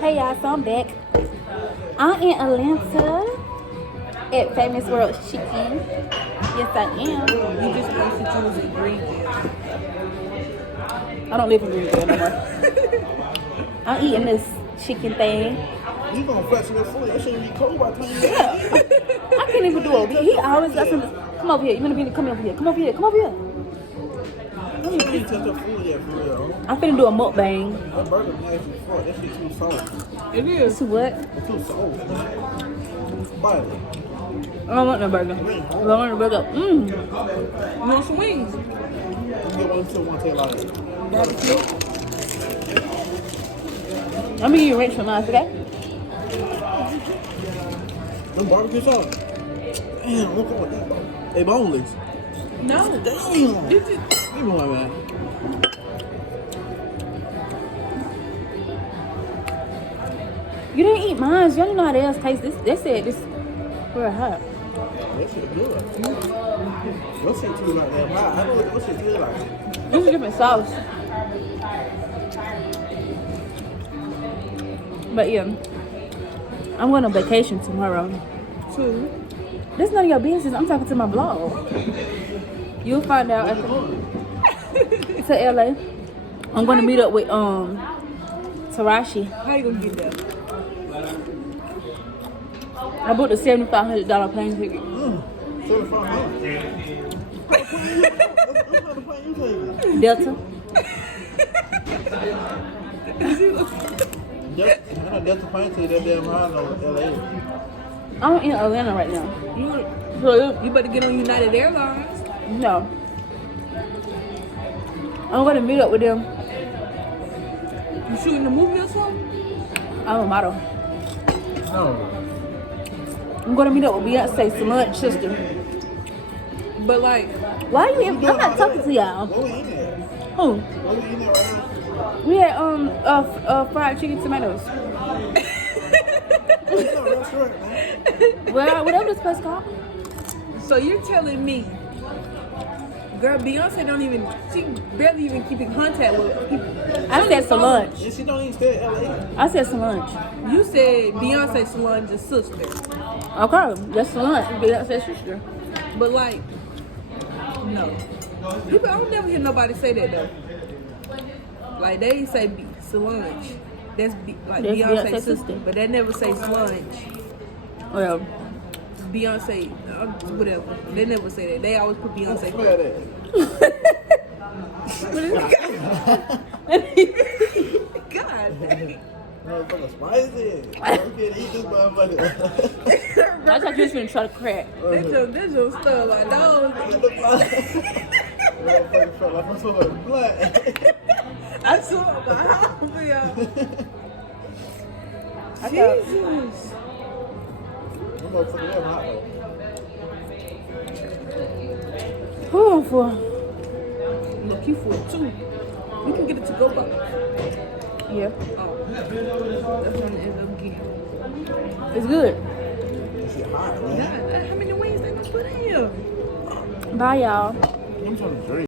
Hey y'all, so I'm back. I'm in Atlanta at Famous World Chicken. Yes, I am. You just wasted you was in Greenville. I don't live in Greenville no more. I'm eating this chicken thing. You gonna flex with food? That shit be cold by the time you get Yeah. I can't even do it. He always got some. Come over here. You wanna be? Come over here. Come over here. Come over here. You ain't touched the food yet, for real. I'm finna do a mukbang. That burger nasty as fuck. That shit too soft. It is. To what? It's too soft. Bite it. I don't want no burger. I want a burger. You want some wings? You get one to one tail out of it. Barbecue? I'm gonna give you ranch for mine, okay? Them barbecue sauce. Damn, look at that. They boneless. No. Damn. This is. Give me one, man. You didn't eat mine. You don't know how they else taste. They said this. We're hot. That shit good. Your shit too like that hot. I know what your shit good like. This is a different sauce. But yeah, I'm going on vacation tomorrow. Two. This is none of your business. I'm talking to my vlog. You'll find out after to LA. I'm going to meet up with Tarashi. How you gonna get there? I booked a $7,500 plane ticket. $7,500. Delta. Delta plane to that damn high on LA. I'm in Atlanta right now. You better get on United Airlines. No. I'm going to meet up with them. You shooting a movie or something? I'm a model. No. I'm going to meet up with Beyonce's lunch sister. But like, Why are you even? I'm not talking to y'all. What we eating at? Who? What we eating at right now? We had fried chicken tomatoes. It's not a restaurant, man. Well, whatever this place called. so you're telling me, girl, Beyonce she barely even keeping contact with people. I said some lunch. And she don't even stay at LA. I said some lunch. You said Beyonce Solange's sister. Okay, that's some lunch. Beyonce's sister. But like, no. People, I don't never hear nobody say that though. Like they say Solange. That's That's Beyonce's sister. But they never say Solange. Well, Beyonce, whatever. They never say that. They always put Beyonce Smell that. God dang. Motherfucker spicy. I can't eat this motherfucker. I thought you was gonna try to crack. That's your stuff. Like, no. Motherfucker felt like I'm so black. I saw my house, y'all. I thought, Jesus. Them motherfucker them hot though. who I'm for? Look, you for it too. We can get it to go back. Yeah, Oh. That's what it ends up getting. it's good. That shit hot, man. God, how many wings they gonna put in here? Bye, y'all. I'm trying to drink.